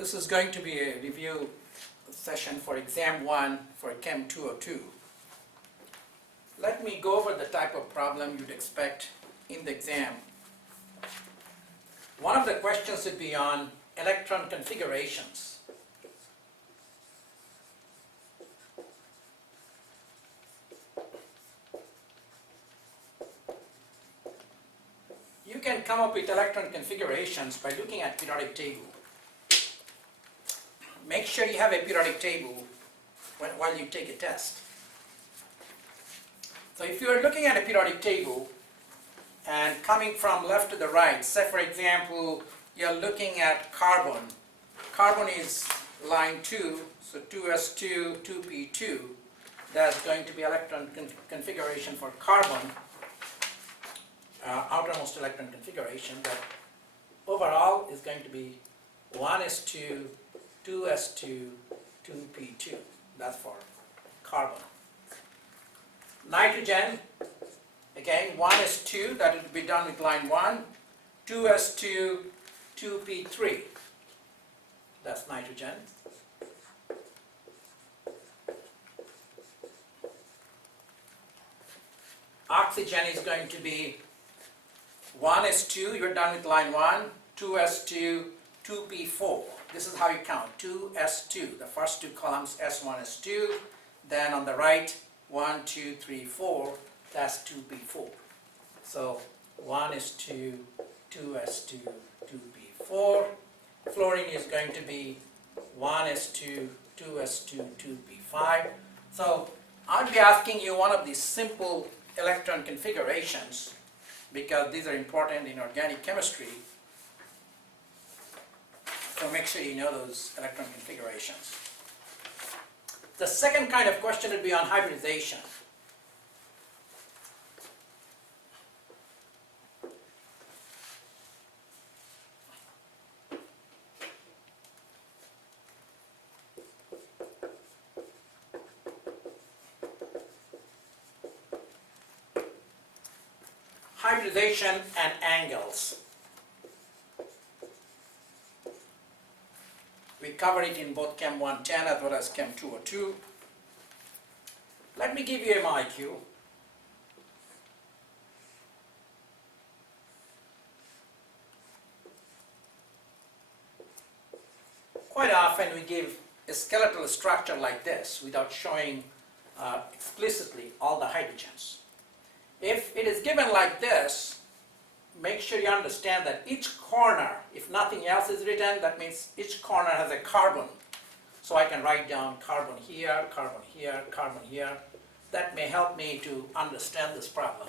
This is going to be a review session for exam 1 for Chem 202. Let me go over the type of problem you'd expect in the exam. One of the questions would be on electron configurations. You can come up with electron configurations by looking at periodic table. Make sure you have a periodic table while you take a test. So if you are looking at a periodic table and coming from left to the right, say for example, you're looking at carbon. Carbon is line 2, so 2s2, 2p2. That's going to be electron configuration for carbon, outermost electron configuration. But overall is going to be 1s2, 2s2, 2p2. That's for carbon. Nitrogen, again 1s2, that will be done with line 1, 2s2, 2p3. That's nitrogen. Oxygen is going to be 1s2, you're done with line 1, 2s2, 2p4. This is how you count, 2s2, the first two columns, s1, s2, then on the right, 1, 2, 3, 4, that's 2p4. So 1s2, 2s2, 2p4. Fluorine is going to be 1s2, 2s2, 2p5. So I'll be asking you one of these simple electron configurations because these are important in organic chemistry. So make sure you know those electron configurations. The second kind of question would be on hybridization. Hybridization and angles. We covered it in both Chem 110 as well as Chem 202. Let me give you a molecule. Quite often we give a skeletal structure like this without showing explicitly all the hydrogens. If it is given like this, make sure you understand that each corner, if nothing else is written, that means each corner has a carbon. So I can write down carbon here, carbon here, carbon here. That may help me to understand this problem.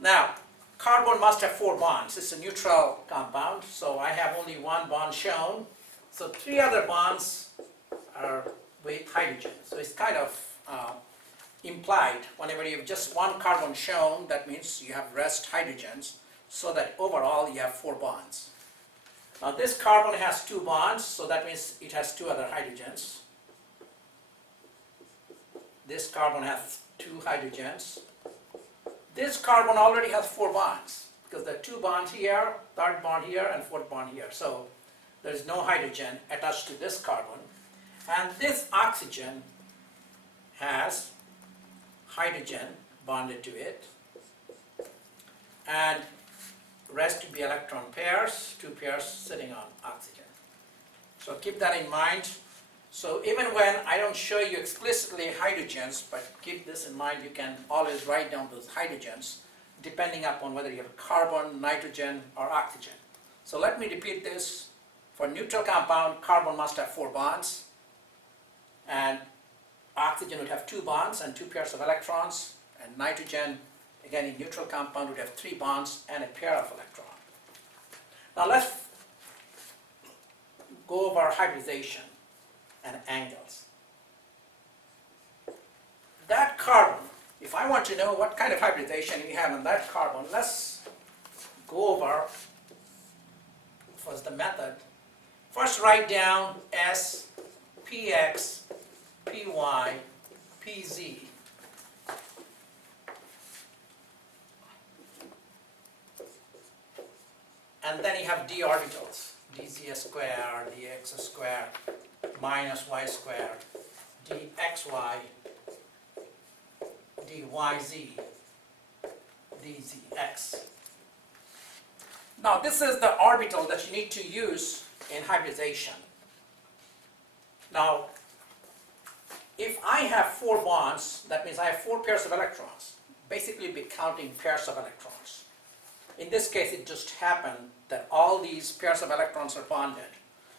Now, carbon must have 4 bonds. It's a neutral compound, so I have only 1 bond shown. So 3 other bonds are with hydrogen. So it's kind of implied. Whenever you have just 1 carbon shown, that means you have rest hydrogens, so that overall you have 4 bonds. Now this carbon has 2 bonds, so that means it has 2 other hydrogens. This carbon has 2 hydrogens. This carbon already has 4 bonds, because there are 2 bonds here, 3rd bond here, and 4th bond here. So there is no hydrogen attached to this carbon. And this oxygen has hydrogen bonded to it, and rest to be electron pairs, 2 pairs sitting on oxygen. So keep that in mind. So even when I don't show you explicitly hydrogens, but keep this in mind, you can always write down those hydrogens depending upon whether you have carbon, nitrogen, or oxygen. So let me repeat this. For neutral compound, carbon must have 4 bonds, and oxygen would have 2 bonds and 2 pairs of electrons, and nitrogen, again in neutral compound, would have 3 bonds and a pair of electrons. Now let's go over hybridization and angles. That carbon, if I want to know what kind of hybridization you have in that carbon, let's go over first the method. First write down S, Px, Py, Pz. And then you have d orbitals. dz squared dx squared minus y squared dxy dyz dzx. Now this is the orbital that you need to use in hybridization. Now if I have 4 bonds, that means I have 4 pairs of electrons. Basically be counting pairs of electrons. In this case it just happened that all these pairs of electrons are bonded.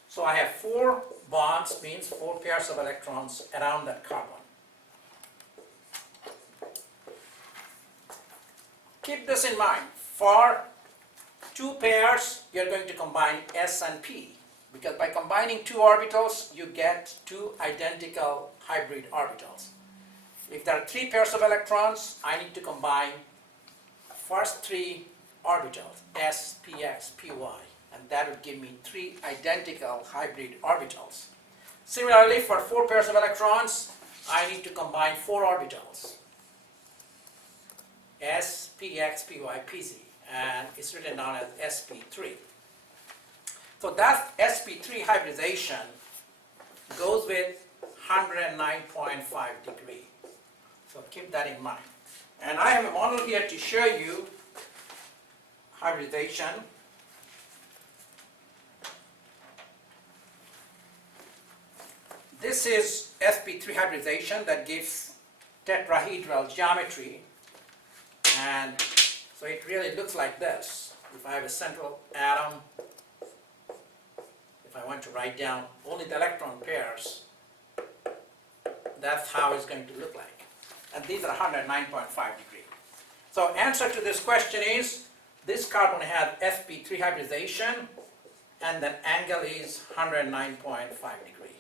So I have 4 bonds, means 4 pairs of electrons around that carbon. Keep this in mind. For 2 pairs, you're going to combine S and P, because by combining 2 orbitals, you get 2 identical hybrid orbitals. If there are 3 pairs of electrons, I need to combine first 3 orbitals, S, Px, Py, and that would give me 3 identical hybrid orbitals. Similarly, for 4 pairs of electrons, I need to combine 4 orbitals, S, Px, Py, Pz, and it's written down as sp3. So that sp3 hybridization goes with 109.5 degree. So keep that in mind. And I have a model here to show you hybridization. This is sp3 hybridization that gives tetrahedral geometry, and so it really looks like this. If I have a central atom, if I want to write down only the electron pairs, that's how it's going to look like. And these are 109.5 degree. So answer to this question is, this carbon has sp3 hybridization, and the angle is 109.5 degree.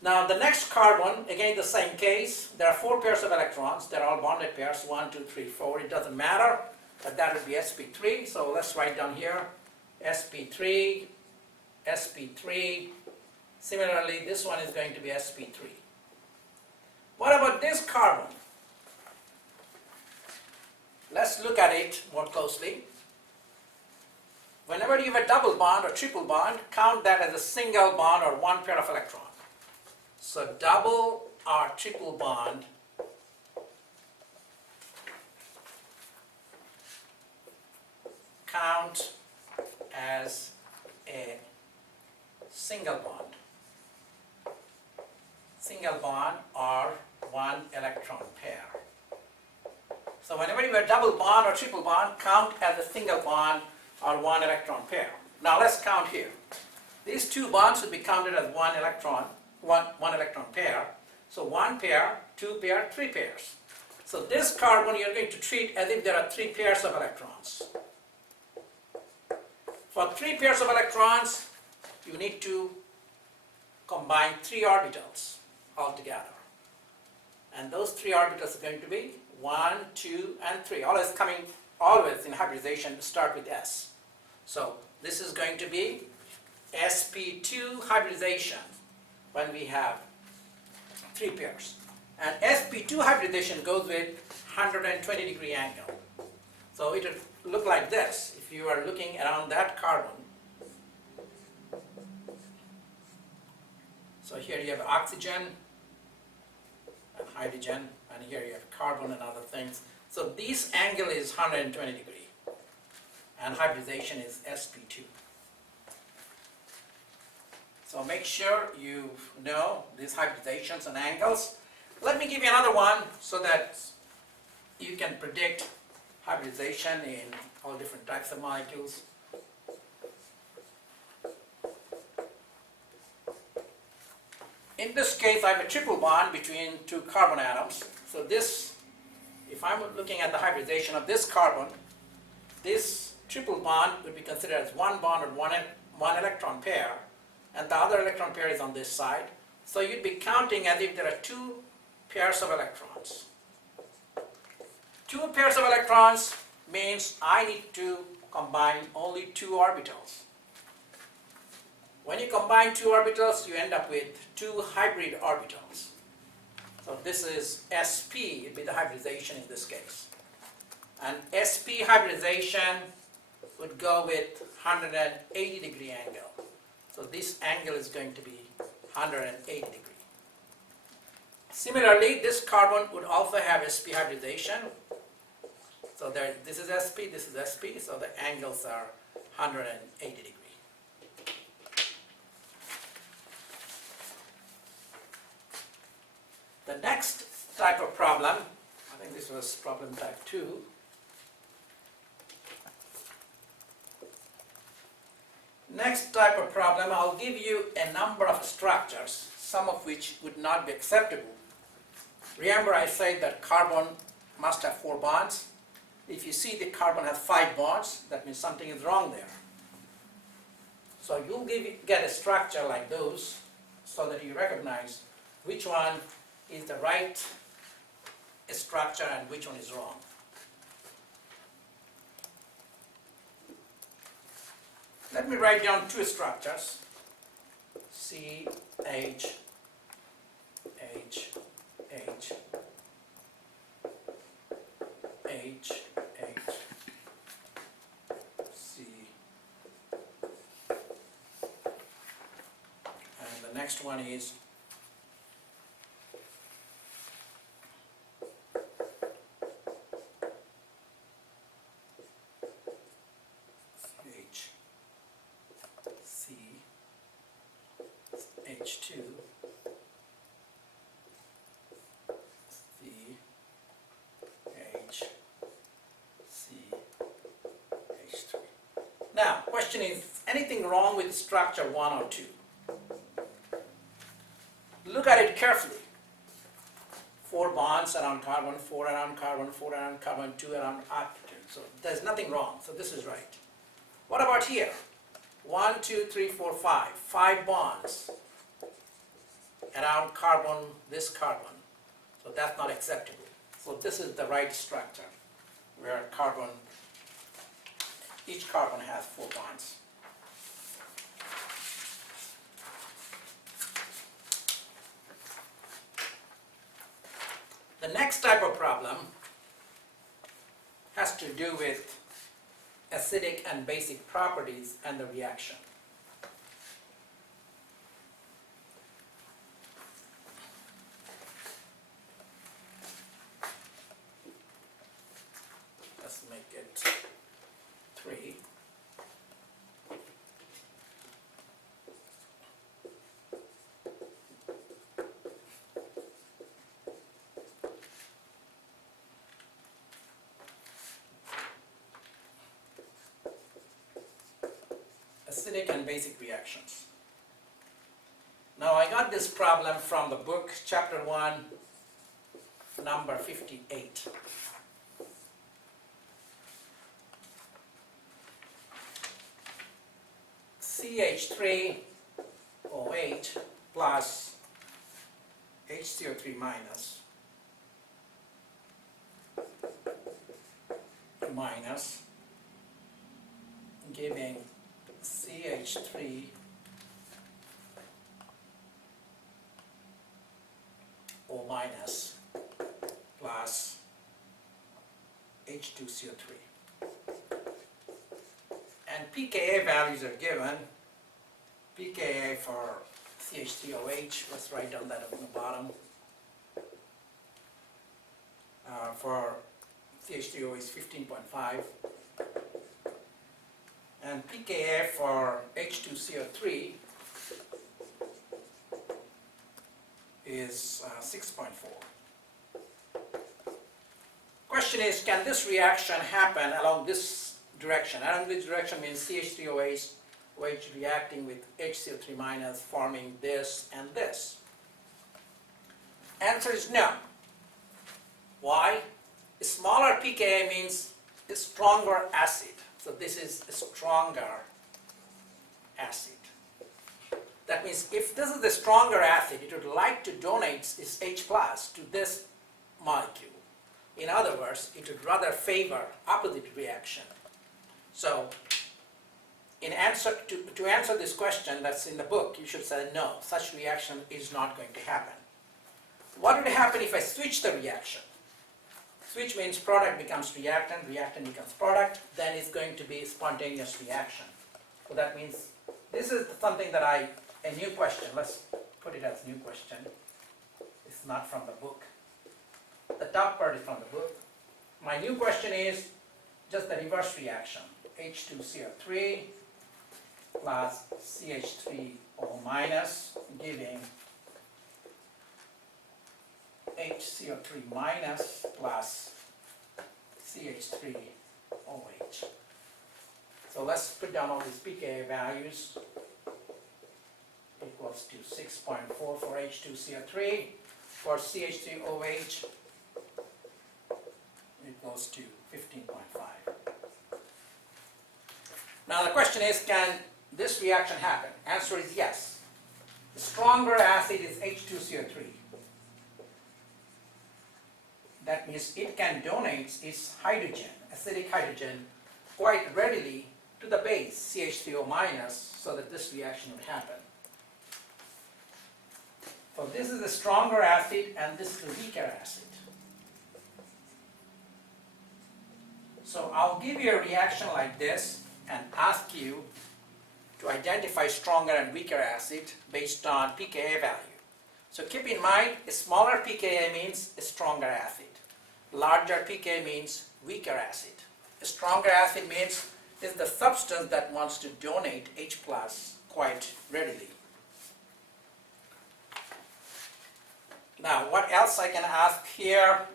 Now the next carbon, again the same case, there are 4 pairs of electrons, they're all bonded pairs, 1, 2, 3, 4, it doesn't matter, but that would be sp3, so let's write down here, sp3, sp3, similarly this one is going to be sp3. What about this carbon? Let's look at it more closely. Whenever you have a double bond or triple bond, count that as a single bond or 1 pair of electrons. So double or triple bond count as a single bond. Single bond or 1 electron pair. So whenever you have a double bond or triple bond, count as a single bond or 1 electron pair. Now let's count here. These 2 bonds would be counted as 1 electron pair. So 1 pair, 2 pair, 3 pairs. So this carbon you're going to treat as if there are 3 pairs of electrons. For 3 pairs of electrons, you need to combine 3 orbitals altogether. And those 3 orbitals are going to be 1, 2, and 3. Always in hybridization start with S. So this is going to be sp2 hybridization when we have 3 pairs. And sp2 hybridization goes with 120 degree angle. So it would look like this if you are looking around that carbon. So here you have oxygen and hydrogen, and here you have carbon and other things. So this angle is 120 degree, and hybridization is sp2. So make sure you know these hybridizations and angles. Let me give you another one so that you can predict hybridization in all different types of molecules. In this case, I have a triple bond between 2 carbon atoms. So this, if I'm looking at the hybridization of this carbon, this triple bond would be considered as 1 bond or 1 electron pair, and the other electron pair is on this side. So you'd be counting as if there are 2 pairs of electrons. 2 pairs of electrons means I need to combine only 2 orbitals. When you combine 2 orbitals, you end up with 2 hybrid orbitals. So this is sp, it would be the hybridization in this case. And sp hybridization would go with 180 degree angle. So this angle is going to be 180 degree. Similarly, this carbon would also have sp hybridization. So there, this is sp, this is sp, so the angles are 180 degree. The next type of problem, I think this was problem type 2. Next type of problem, I'll give you a number of structures, some of which would not be acceptable. Remember I said that carbon must have 4 bonds. If you see the carbon has 5 bonds, that means something is wrong there. So you'll get a structure like those so that you recognize which one is the right structure and which one is wrong. Let me write down 2 structures, C, H, H, H, H, H, C, and the next one is H, C, H2, C, H, C, H3. Now, question is, anything wrong with structure 1 or 2? Look at it carefully. 4 bonds around carbon, 4 around carbon, 4 around carbon, 2 around oxygen. So there's nothing wrong. So this is right. What about here? 1, 2, 3, 4, 5. 5 bonds around carbon, this carbon. So that's not acceptable. So this is the right structure where carbon, each carbon has 4 bonds. The next type of problem has to do with acidic and basic properties and the reaction. Let's make it 3. Acidic and basic reactions. Now I got this problem from the book, chapter 1, number 58. CH3OH plus HCO3 minus giving CH3 O minus plus H2CO3. And pKa values are given. pKa for CH3OH, let's write down that on the bottom. For CH3O is 15.5. And pKa for H2CO3 is 6.4. Question is, can this reaction happen along this direction? Along this direction means CH3OH reacting with HCO3 minus, forming this and this. Answer is no. Why? A smaller pKa means a stronger acid. So this is a stronger acid. That means if this is the stronger acid, it would like to donate its H plus to this molecule. In other words, it would rather favor opposite reaction. So in answer to answer this question that's in the book, you should say no, such reaction is not going to happen. What would happen if I switch the reaction? Switch means product becomes reactant, reactant becomes product, then it's going to be spontaneous reaction. So that means this is something that a new question, let's put it as new question. It's not from the book. The top part is from the book. My new question is just the reverse reaction. H2CO3 plus CH3O minus giving HCO3 minus plus CH3OH. So let's put down all these pKa values. Equals to 6.4 for H2CO3. For CH3OH, equals to 15.5. Now the question is, can this reaction happen? Answer is yes. The stronger acid is H2CO3. That means it can donate its hydrogen, acidic hydrogen, quite readily to the base, CH3O minus, so that this reaction would happen. So this is a stronger acid and this is a weaker acid. So I'll give you a reaction like this and ask you to identify stronger and weaker acid based on pKa value. So keep in mind, a smaller pKa means a stronger acid. Larger pKa means weaker acid. A stronger acid means is the substance that wants to donate H plus quite readily. Now, what else I can ask here?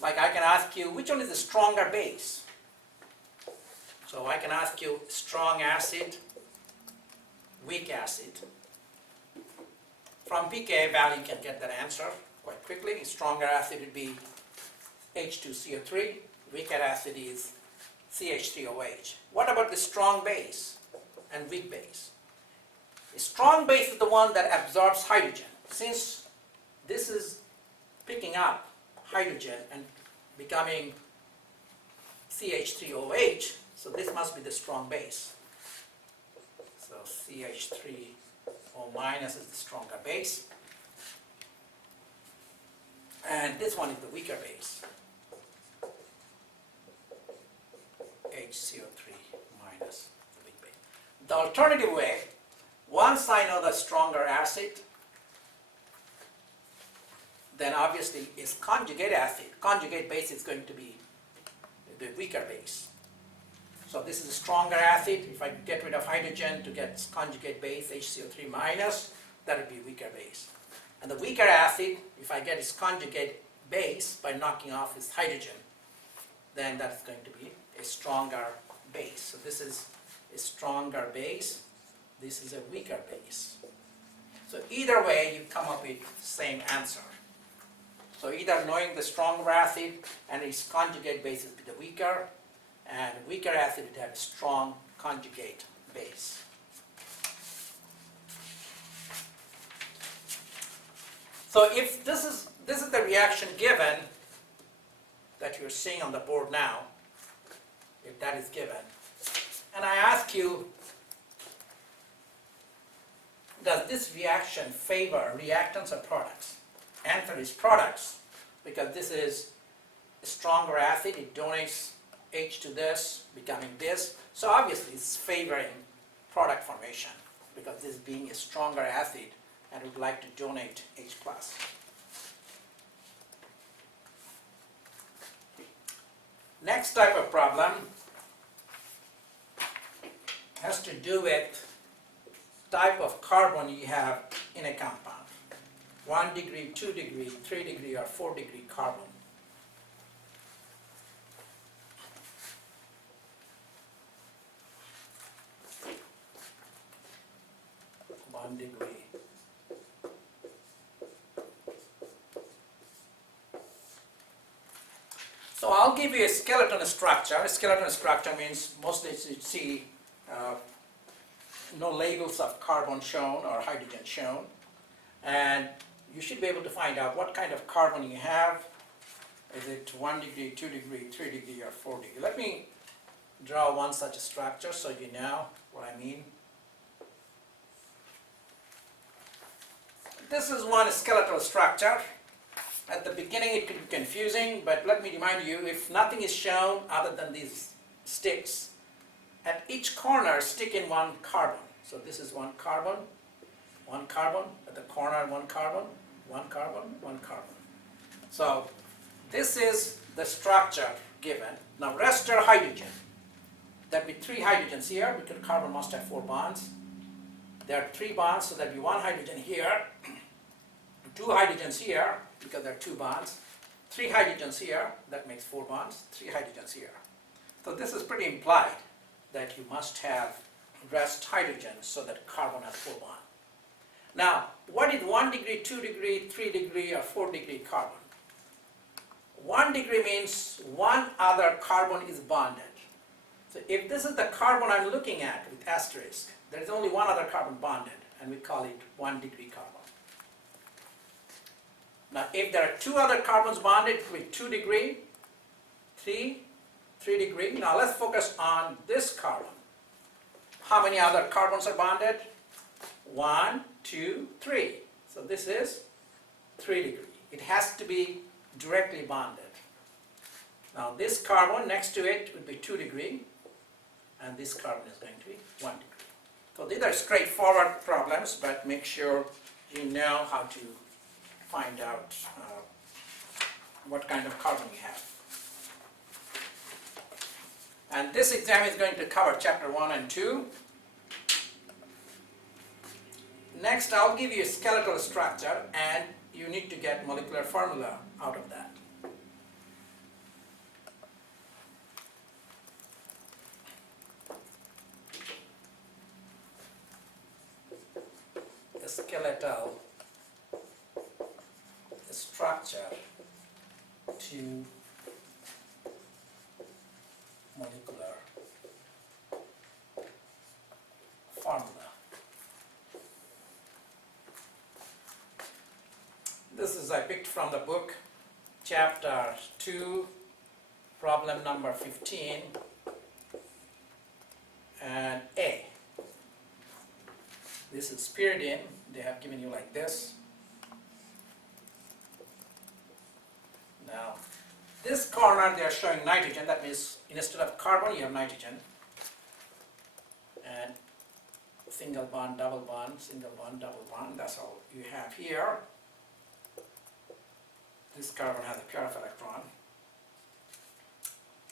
Like I can ask you, which one is the stronger base? So I can ask you strong acid, weak acid. From pKa value, you can get that answer quite quickly. Stronger acid would be H2CO3. Weaker acid is CH3OH. What about the strong base and weak base? The strong base is the one that absorbs hydrogen. Since this is picking up hydrogen and becoming CH3OH, so this must be the strong base. So CH3O minus is the stronger base. And this one is the weaker base. HCO3 minus the weak base. The alternative way, once I know the stronger acid, then obviously is conjugate acid. Conjugate base is going to be the weaker base. So this is a stronger acid. If I get rid of hydrogen to get conjugate base, HCO3 minus, that would be weaker base. And the weaker acid, if I get its conjugate base by knocking off its hydrogen, then that's going to be a stronger base. So this is a stronger base. This is a weaker base. So either way, you come up with the same answer. So either knowing the stronger acid and its conjugate base would be the weaker, and weaker acid would have a strong conjugate base. So if this is the reaction given that you're seeing on the board now, if that is given, and I ask you, does this reaction favor reactants or products? Answer is products, because this is a stronger acid. It donates H to this, becoming this. So obviously it's favoring product formation, because this being a stronger acid and would like to donate H plus. Next type of problem has to do with type of carbon you have in a compound. 1 degree, 2 degree, 3 degree, or 4 degree carbon. One degree. So I'll give you a skeleton structure. A skeleton structure means mostly you see no labels of carbon shown or hydrogen shown. And you should be able to find out what kind of carbon you have. Is it 1 degree, 2 degree, 3 degree, or 4 degree? Let me draw one such a structure so you know what I mean. This is one skeletal structure. At the beginning it could be confusing, but let me remind you, if nothing is shown other than these sticks at each corner stick in one carbon. So this is one carbon, at the corner one carbon, one carbon, one carbon. So this is the structure given. Now rest are hydrogen. There'll be 3 hydrogens here because carbon must have 4 bonds. There are 3 bonds, so there'll be 1 hydrogen here, 2 hydrogens here because there are 2 bonds, 3 hydrogens here, that makes 4 bonds, 3 hydrogens here. So this is pretty implied that you must have rest hydrogens so that carbon has 4 bonds. Now, what is 1 degree, 2 degree, 3 degree, or 4 degree carbon? 1 degree means one other carbon is bonded. So if this is the carbon I'm looking at with asterisk, there is only one other carbon bonded, and we call it 1 degree carbon. Now if there are 2 other carbons bonded with 2 degree, 3 degree, now let's focus on this carbon. How many other carbons are bonded? 1, 2, 3. So this is 3 degree. It has to be directly bonded. Now this carbon next to it would be 2 degree, and this carbon is going to be 1 degree. So these are straightforward problems, but make sure you know how to find out what kind of carbon you have. And this exam is going to cover chapter 1 and 2. Next, I'll give you a skeletal structure, and you need to get molecular formula out of that. The skeletal structure to molecular formula. This is I picked from the book, chapter 2, problem number 15, and A. This is pyridine. They have given you like this. Now, this corner they are showing nitrogen. That means instead of carbon, you have nitrogen. And single bond, double bond, single bond, double bond. That's all you have here. This carbon has a pair of electron.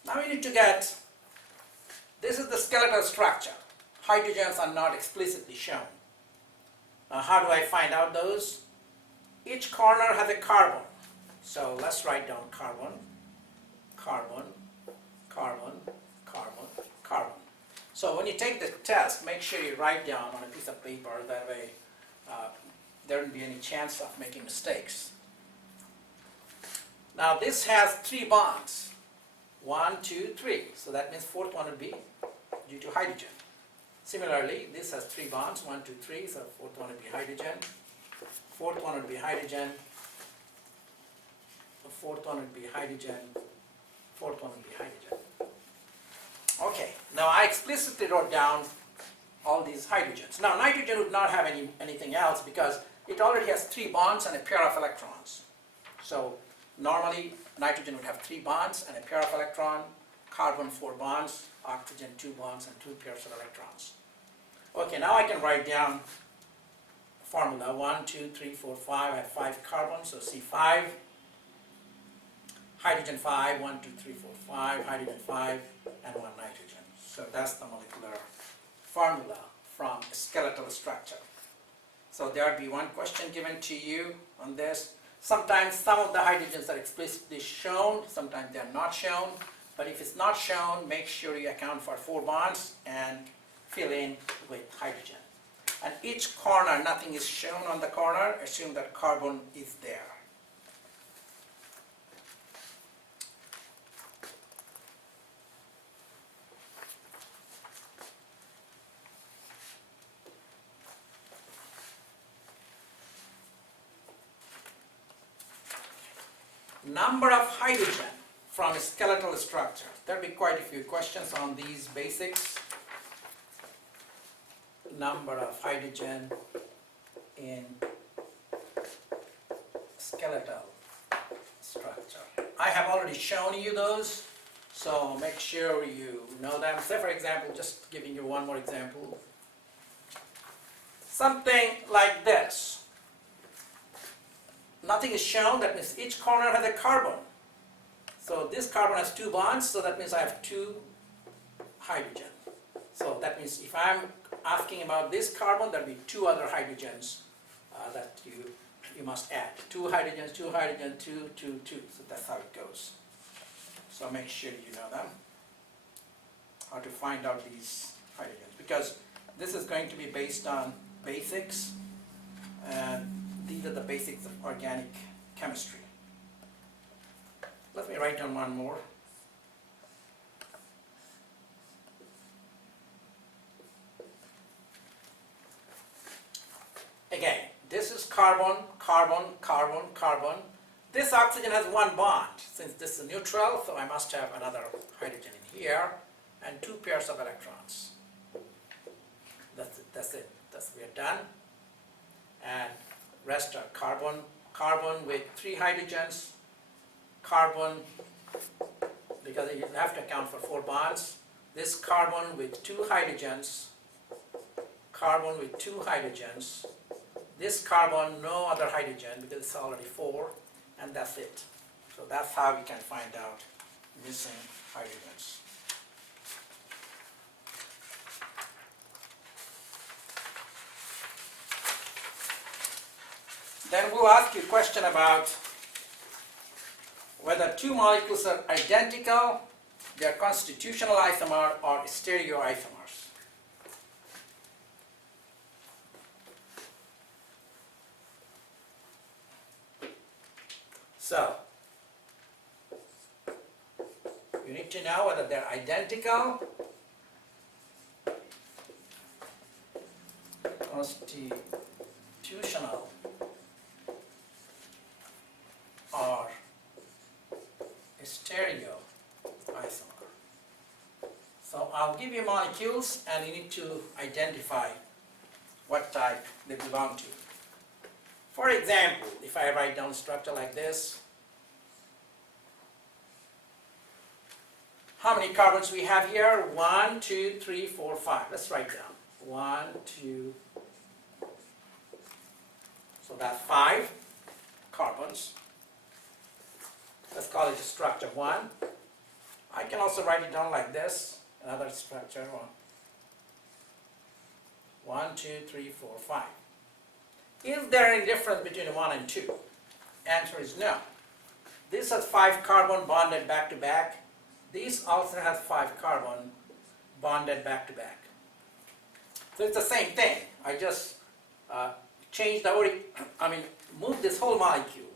Now we need to get, this is the skeletal structure. Hydrogens are not explicitly shown. Now how do I find out those? Each corner has a carbon. So let's write down carbon, carbon, carbon, carbon, carbon. So when you take the test, make sure you write down on a piece of paper. That way there won't be any chance of making mistakes. Now this has 3 bonds. 1, 2, 3. So that means 4th one would be due to hydrogen. Similarly, this has 3 bonds. 1, 2, 3. So 4th one would be hydrogen. 4th one would be hydrogen. The 4th one would be hydrogen. 4th one would be hydrogen. Okay. Now I explicitly wrote down all these hydrogens. Now nitrogen would not have anything else because it already has 3 bonds and a pair of electrons. So normally nitrogen would have 3 bonds and a pair of electrons, carbon 4 bonds, oxygen 2 bonds and 2 pairs of electrons. Okay, now I can write down formula 1, 2, 3, 4, 5. I have 5 carbons, so C5. Hydrogen 5, 1, 2, 3, 4, 5, hydrogen 5, and 1 nitrogen. So that's the molecular formula from skeletal structure. So there will be one question given to you on this. Sometimes some of the hydrogens are explicitly shown, sometimes they are not shown. But if it's not shown, make sure you account for 4 bonds and fill in with hydrogen. And each corner, nothing is shown on the corner, assume that carbon is there. Number of hydrogen from a skeletal structure. There will be quite a few questions on these basics. Number of hydrogen in skeletal structure. I have already shown you those So make sure you know them. Say for example, just giving you one more example. Something like this. Nothing is shown, that means each corner has a carbon. So this carbon has 2 bonds, so that means I have 2 hydrogen. So that means if I'm asking about this carbon, there will be 2 other hydrogens that you must add. 2 hydrogens, 2 hydrogen, 2, 2, 2. So that's how it goes. So make sure you know them, how to find out these hydrogens. Because this is going to be based on basics, and these are the basics of organic chemistry. Let me write down one more. Again, this is carbon, carbon, carbon, carbon. This oxygen has 1 bond. Since this is neutral, so I must have another hydrogen in here, and 2 pairs of electrons. That's it, that's it. We are done. And rest are carbon, carbon with 3 hydrogens, carbon, because you have to account for 4 bonds. This carbon with 2 hydrogens, carbon with 2 hydrogens, this carbon, no other hydrogen because it's already 4, and that's it. So that's how we can find out missing hydrogens. Then we'll ask you a question about whether 2 molecules are identical, they are constitutional isomer or stereoisomers. So, you need to know whether they're identical, constitutional, or stereoisomer. So I'll give you molecules and you need to identify what type they belong to. For example, if I write down a structure like this, how many carbons we have here? 1, 2, 3, 4, 5. Let's write down. 1, 2, so that's 5 carbons. Let's call it structure 1. I can also write it down like this, another structure 1. 1, 2, 3, 4, 5. Is there any difference between 1 and 2? Answer is no. This has 5 carbon bonded back to back. This also has 5 carbon bonded back to back. So it's the same thing. I just changed moved this whole molecule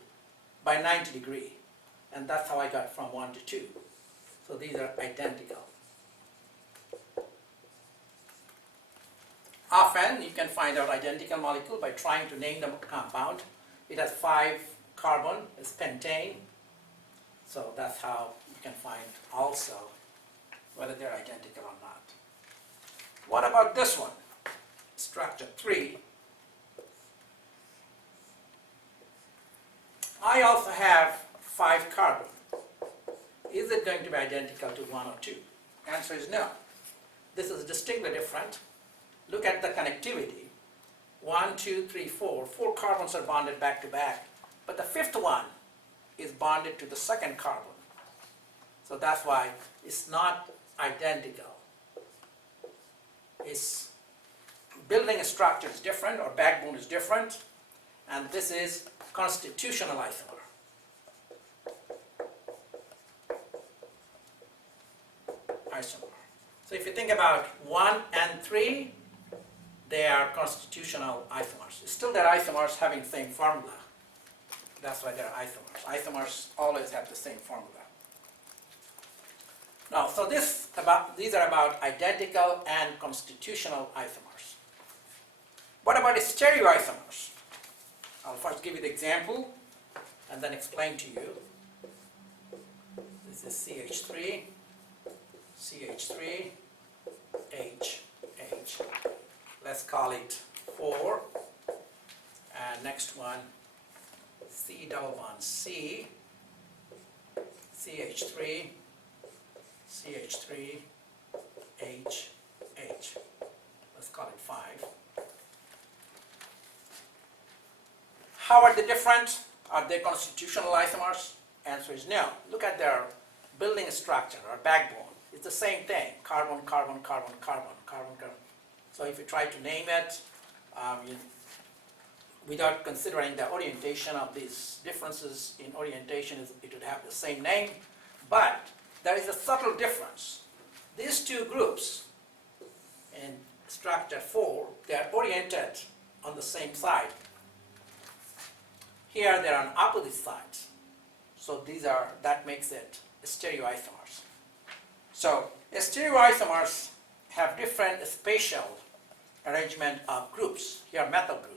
by 90 degrees. And that's how I got from 1 to 2. So these are identical. Often you can find out identical molecule by trying to name the compound. It has 5 carbon, it's pentane. So that's how you can find also whether they're identical or not. What about this one? Structure 3. I also have 5 carbon. Is it going to be identical to 1 or 2? Answer is no. This is distinctly different. Look at the connectivity. 1, 2, 3, 4. 4 carbons are bonded back to back, but the 5th one is bonded to the 2nd carbon. So that's why it's not identical. Its building structure is different, or backbone is different, and this is constitutional isomer. So if you think about 1 and 3, they are constitutional isomers. Still they're isomers having the same formula. That's why they're isomers. Isomers always have the same formula. Now, so these are about identical and constitutional isomers. What about stereoisomers? I'll first give you the example and then explain to you. This is CH3, CH3, H, H. Let's call it 4. And next one, C double bond C, CH3, CH3, H, H. Let's call it 5. How are they different? Are they constitutional isomers? Answer is no. Look at their building structure or backbone. It's the same thing. Carbon, carbon, carbon, carbon, carbon, carbon. So if you try to name it, without considering the orientation of these differences in orientation, it would have the same name. But there is a subtle difference. These two groups in structure 4, they are oriented on the same side. Here they are on opposite sides. So that makes it stereoisomers. So stereoisomers have different spatial arrangement of groups. Here methyl group.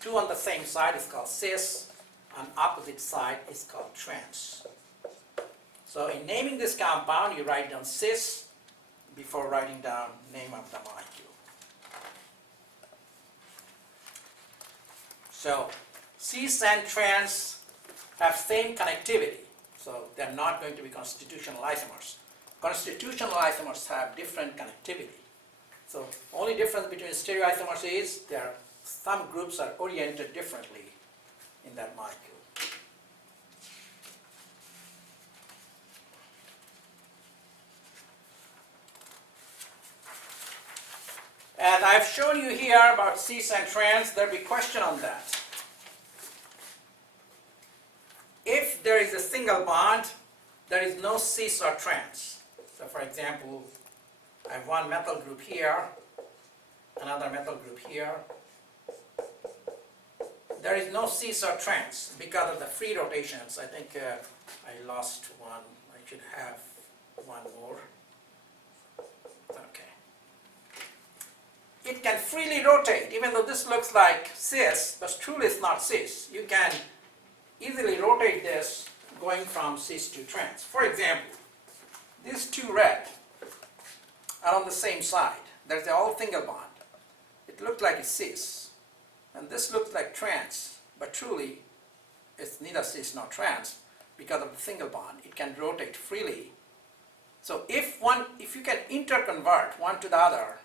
2 on the same side is called cis, on opposite side is called trans. So in naming this compound, you write down cis before writing down name of the molecule. So cis and trans have same connectivity, so they're not going to be constitutional isomers. Constitutional isomers have different connectivity. So only difference between stereoisomers is some groups are oriented differently in that molecule. As I've shown you here about cis and trans, there'll be a question on that. If there is a single bond, there is no cis or trans. So for example, I have one methyl group here, another methyl group here. There is no cis or trans because of the free rotations. I think I lost one. I should have one more. Okay. It can freely rotate, even though this looks like cis, but truly it's not cis. You can easily rotate this going from cis to trans. For example, these two red are on the same side. There's a all single bond. It looked like a cis. And this looks like trans, but truly it's neither cis nor trans because of the single bond. It can rotate freely. So if you can interconvert one to the other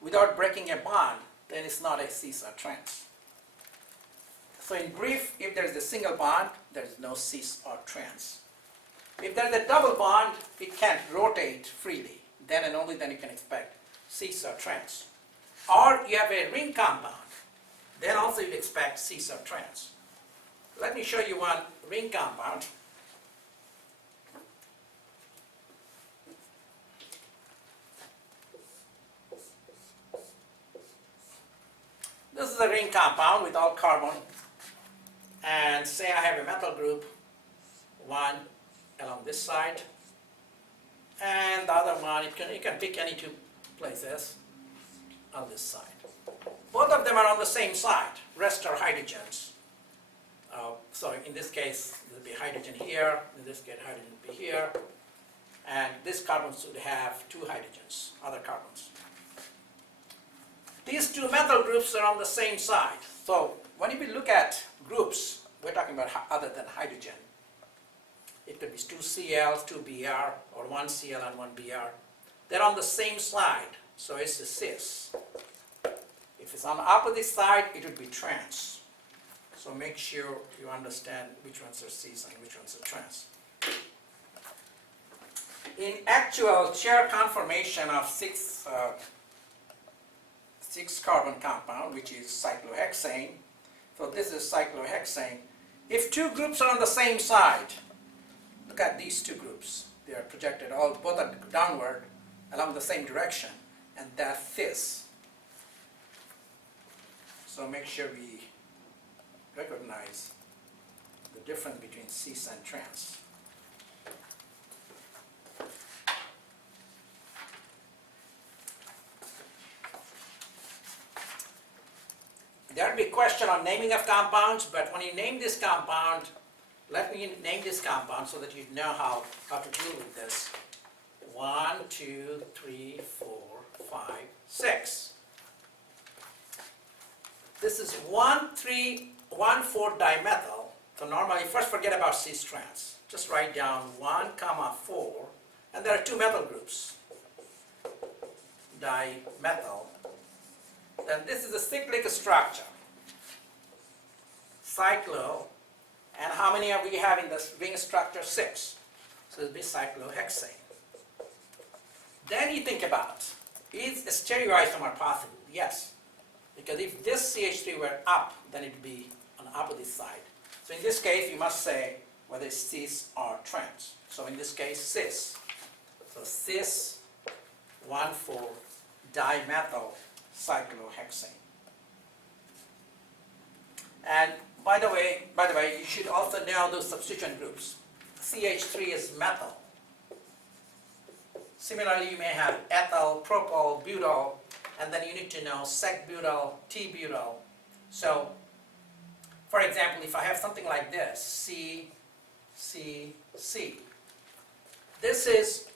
without breaking a bond, then it's not a cis or trans. So in brief, if there is a single bond, there is no cis or trans. If there is a double bond, it can't rotate freely. Then and only then you can expect cis or trans. Or you have a ring compound. Then also you'd expect cis or trans. Let me show you one ring compound. This is a ring compound with all carbon. And say I have a methyl group, one along this side, and the other one, you can pick any two places on this side. Both of them are on the same side. Rest are hydrogens. So in this case, there will be hydrogen here. In this case, hydrogen will be here. And this carbon should have 2 hydrogens, other carbons. These 2 methyl groups are on the same side. So when we look at groups, we're talking about other than hydrogen. It could be 2 Cl, 2 Br, or 1 Cl and 1 Br. They're on the same side, so it's a cis. If it's on the opposite side, it would be trans. So make sure you understand which ones are cis and which ones are trans. In actual chair conformation of 6 carbon compound, which is cyclohexane, so this is cyclohexane. If 2 groups are on the same side, look at these 2 groups. They are projected both are downward along the same direction, and that's cis. So make sure we recognize the difference between cis and trans. There will be a question on naming of compounds, but when you name this compound, let me name this compound so that you know how to deal with this. 1, 2, 3, 4, 5, 6. This is 1,3,1,4 dimethyl. So normally, first forget about cis trans. Just write down 1, 4, And there are two methyl groups, dimethyl. Then this is a cyclic structure, cyclo, and how many are we have in this ring structure? 6. So it will be cyclohexane. Then you think about, is a stereoisomer possible? Yes, because if this CH3 were up, then it would be on the opposite side. So in this case, you must say whether it's cis or trans. So in this case, cis. So cis 1,4-dimethyl cyclohexane. And by the way, you should also know those substituent groups. CH3 is methyl. Similarly, you may have ethyl, propyl, butyl, and then you need to know sec-butyl, T-butyl. So, for example, if I have something like this, C, C, C. This is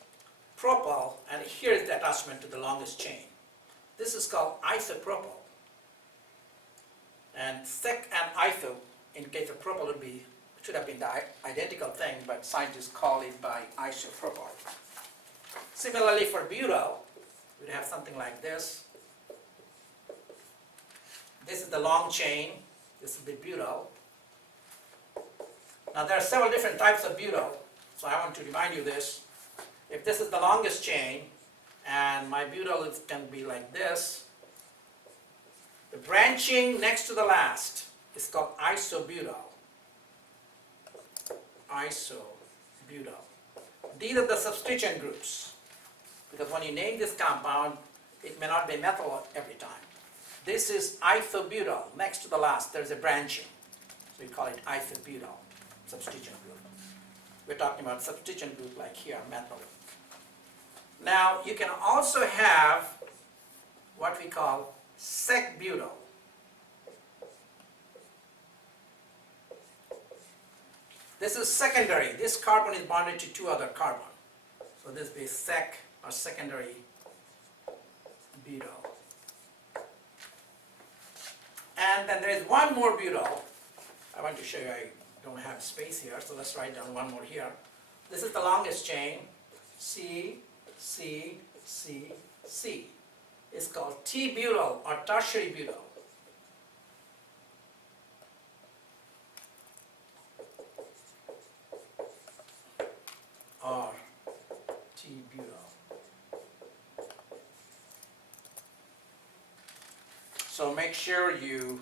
propyl, and here is the attachment to the longest chain. This is called isopropyl. And sec and iso, in case of propyl, should have been the identical thing, but scientists call it by isopropyl. Similarly, for butyl, we'd have something like this. This is the long chain. This is the butyl. Now, there are several different types of butyl, so I want to remind you this. If this is the longest chain, and my butyl can be like this, the branching next to the last is called isobutyl. Isobutyl. These are the substituent groups, because when you name this compound, it may not be methyl every time. This is isobutyl. Next to the last, there's a branching. So we call it isobutyl, substituent group. We're talking about substituent group like here, methyl. Now, you can also have what we call sec-butyl. This is secondary. This carbon is bonded to two other carbon. So this will be sec or secondary butyl. And then there is one more butyl. I want to show you, I don't have space here, so let's write down one more here. This is the longest chain, C, C, C, C. It's called T-butyl or tertiary butyl. Or T-butyl. So make sure you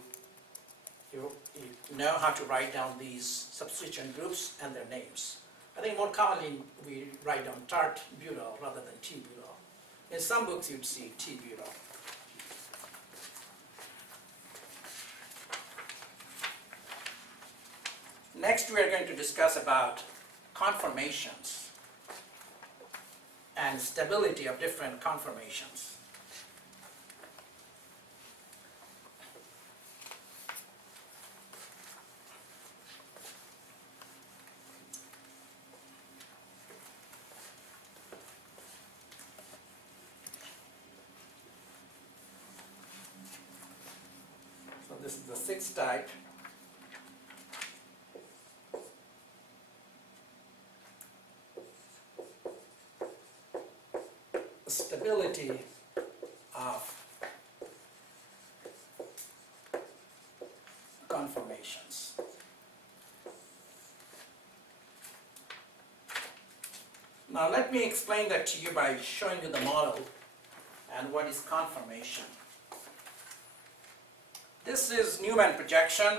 know how to write down these substituent groups and their names. I think more commonly we write down tert-butyl rather than T-butyl. In some books you'd see T-butyl. Next we are going to discuss about conformations and stability of different conformations. So this is the 6th type. Stability of conformations. Now let me explain that to you by showing you the model and what is conformation. This is Newman projection.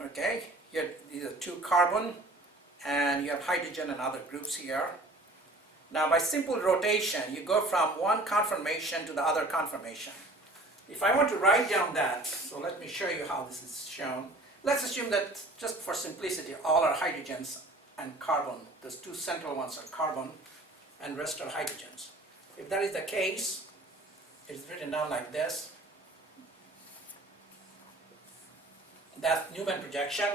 Okay, here these are two carbon, and you have hydrogen and other groups here. Now by simple rotation, you go from one conformation to the other conformation. If I want to write down that, so let me show you how this is shown. Let's assume that, just for simplicity, all are hydrogens and carbon. Those two central ones are carbon and rest are hydrogens. If that is the case, it's written down like this. That's Newman projection.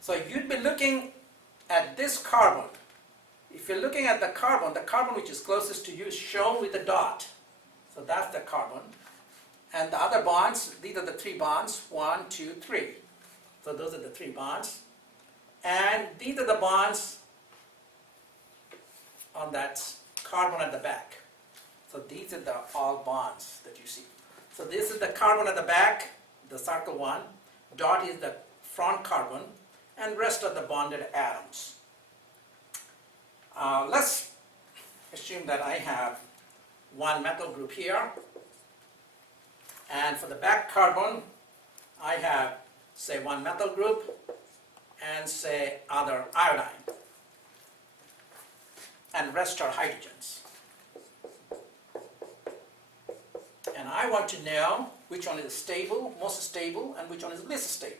So you'd be looking at this carbon. If you're looking at the carbon which is closest to you is shown with a dot. So that's the carbon. And the other bonds, these are the 3 bonds, 1, 2, 3. So those are the 3 bonds. And these are the bonds on that carbon at the back. So these are the all bonds that you see. So this is the carbon at the back, the circle one. Dot is the front carbon, and rest of the bonded atoms. Let's assume that I have one methyl group here, and for the back carbon I have, say, one methyl group and, say, other iodine, and rest are hydrogens. And I want to know which one is stable, most stable, and which one is least stable.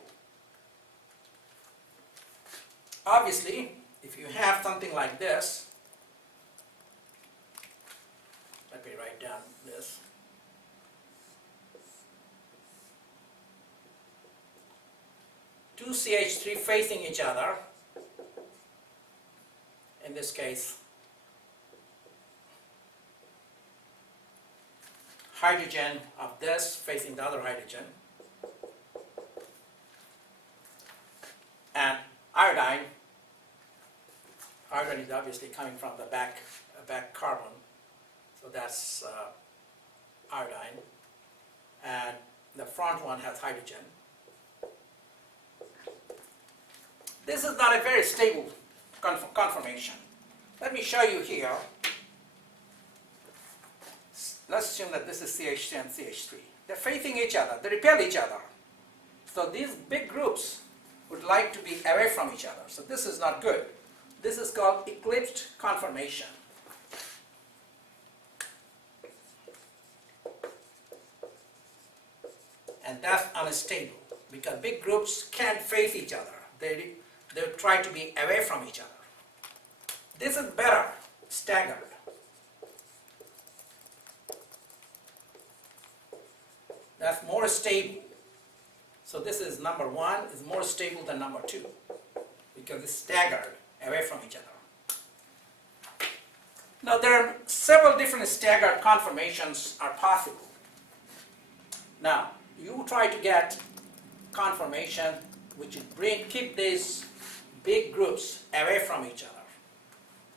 Obviously, if you have something like this, let me write down this. Two CH3 facing each other, in this case, hydrogen of this facing the other hydrogen, and iodine. Iodine is obviously coming from the back carbon, so that's iodine, and the front one has hydrogen. This is not a very stable conformation. Let me show you here. Let's assume that this is CH2 and CH3. They're facing each other, they repel each other. So these big groups would like to be away from each other. So this is not good. This is called eclipsed conformation. And that's unstable because big groups can't face each other. They try to be away from each other. This is better, staggered. That's more stable. So this is number one is more stable than number two because it's staggered away from each other. Now there are several different staggered conformations are possible. Now you try to get conformation which keep these big groups away from each other.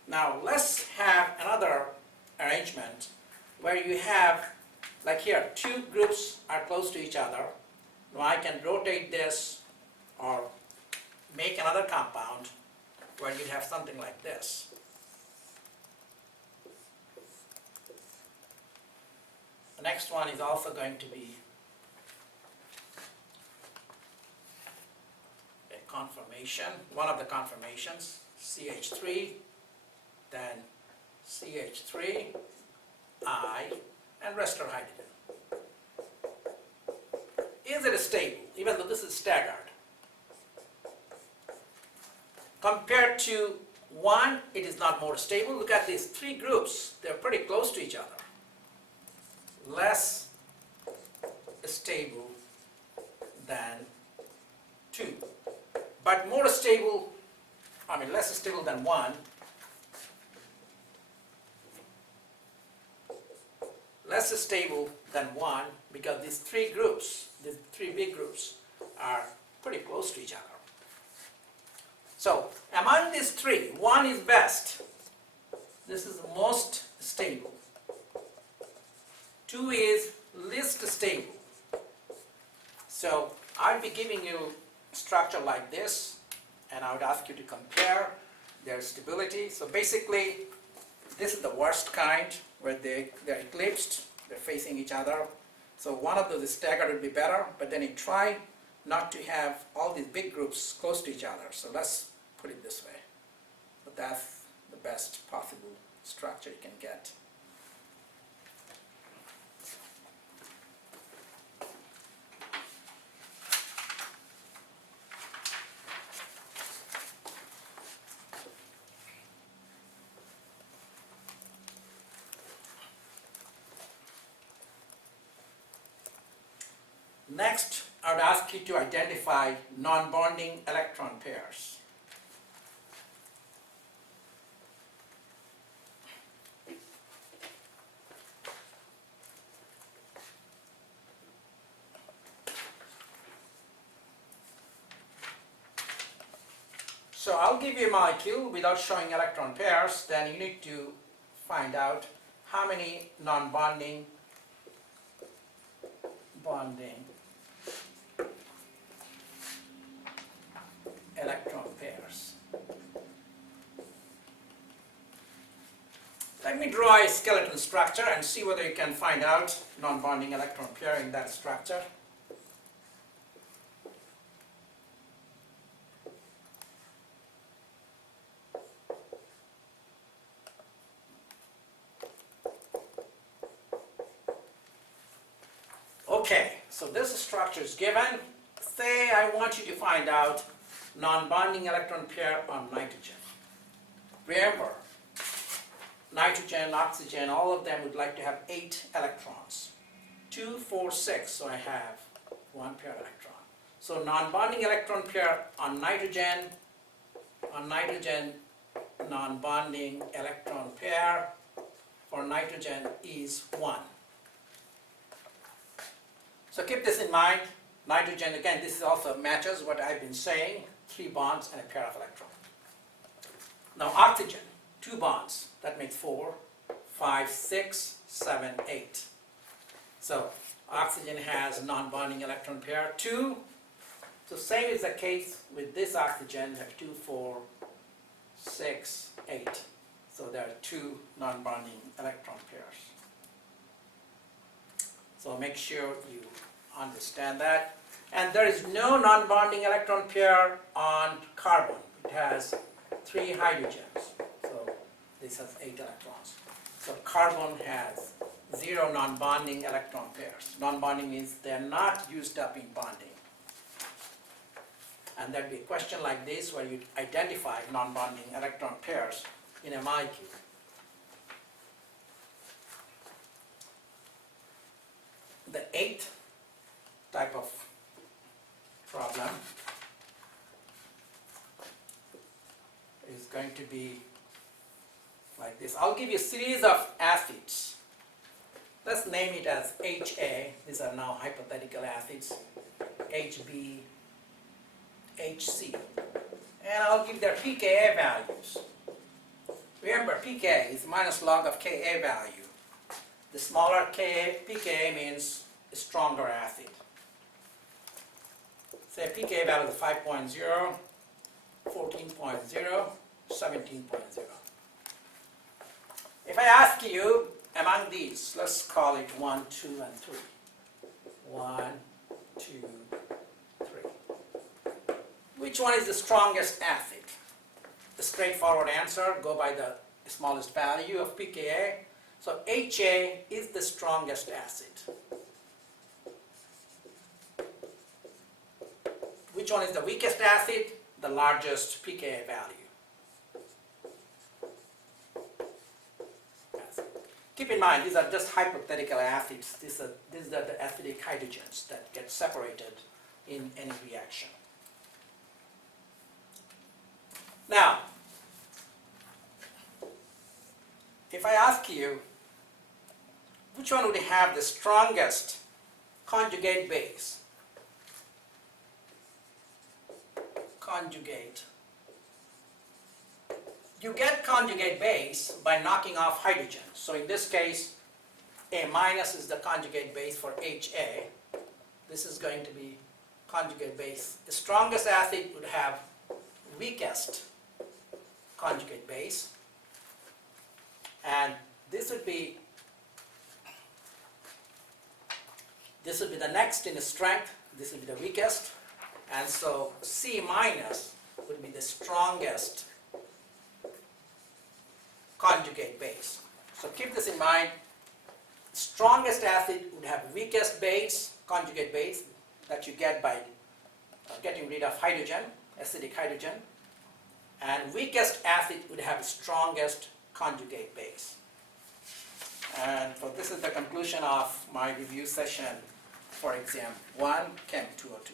Now let's have another arrangement where you have, like here, two groups are close to each other. Now I can rotate this or make another compound where you have something like this. The next one is also going to be a conformation, one of the conformations, CH3, then CH3, I, and rest are hydrogen. Is it stable, even though this is staggered? Compared to one, it is not more stable. Look at these three groups. They're pretty close to each other. Less stable than two. But more stable, less stable than one. Less stable than one because these three groups, these three big groups, are pretty close to each other. So among these three, one is best. This is the most stable. Two is least stable. So I'll be giving you a structure like this, and I would ask you to compare their stability. So basically, this is the worst kind, where they're eclipsed, they're facing each other. So one of those is staggered would be better, but then you try not to have all these big groups close to each other. So let's put it this way. But that's the best possible structure you can get. Next, I would ask you to identify non-bonding electron pairs. So I'll give you a molecule without showing electron pairs, then you need to find out how many non-bonding electron pairs. Let me draw a skeletal structure and see whether you can find out non-bonding electron pair in that structure. Okay, so this structure is given. Say I want you to find out non-bonding electron pair on nitrogen. Remember, nitrogen, oxygen, all of them would like to have 8 electrons. 2, 4, 6, so I have 1 pair electron. So non-bonding electron pair on nitrogen, non-bonding electron pair for nitrogen is 1. So keep this in mind. Nitrogen, again, this also matches what I've been saying, 3 bonds and a pair of electrons. Now oxygen, 2 bonds, that makes 4, 5, 6, 7, 8. So oxygen has non-bonding electron pair 2. So same is the case with this oxygen, we have 2, 4, 6, 8. So there are 2 non-bonding electron pairs. So make sure you understand that. And there is no non-bonding electron pair on carbon. It has 3 hydrogens. So this has 8 electrons. So carbon has 0 non-bonding electron pairs. Non-bonding means they're not used up in bonding. And there'd be a question like this where you identify non-bonding electron pairs in a molecule. The 8th type of problem is going to be like this. I'll give you a series of acids. Let's name it as HA. These are now hypothetical acids. HB, HC. And I'll give their pKa values. Remember, pKa is minus log of Ka value. The smaller pKa means a stronger acid. Say pKa value is 5.0, 14.0, 17.0. If I ask you among these, let's call it 1, 2, and 3. 1, 2, 3. Which one is the strongest acid? The straightforward answer, go by the smallest value of pKa. So HA is the strongest acid. Which one is the weakest acid? The largest pKa value. Keep in mind, these are just hypothetical acids. These are the acidic hydrogens that get separated in any reaction. Now, if I ask you, which one would have the strongest conjugate base? Conjugate. You get conjugate base by knocking off hydrogen. So in this case, A minus is the conjugate base for HA. This is going to be conjugate base. The strongest acid would have weakest conjugate base. And this would be the next in strength. This would be the weakest. And so C minus would be the strongest conjugate base. So keep this in mind. Strongest acid would have weakest base, conjugate base, that you get by getting rid of hydrogen, acidic hydrogen. And weakest acid would have strongest conjugate base. And so this is the conclusion of my review session for exam 1, Chem 202.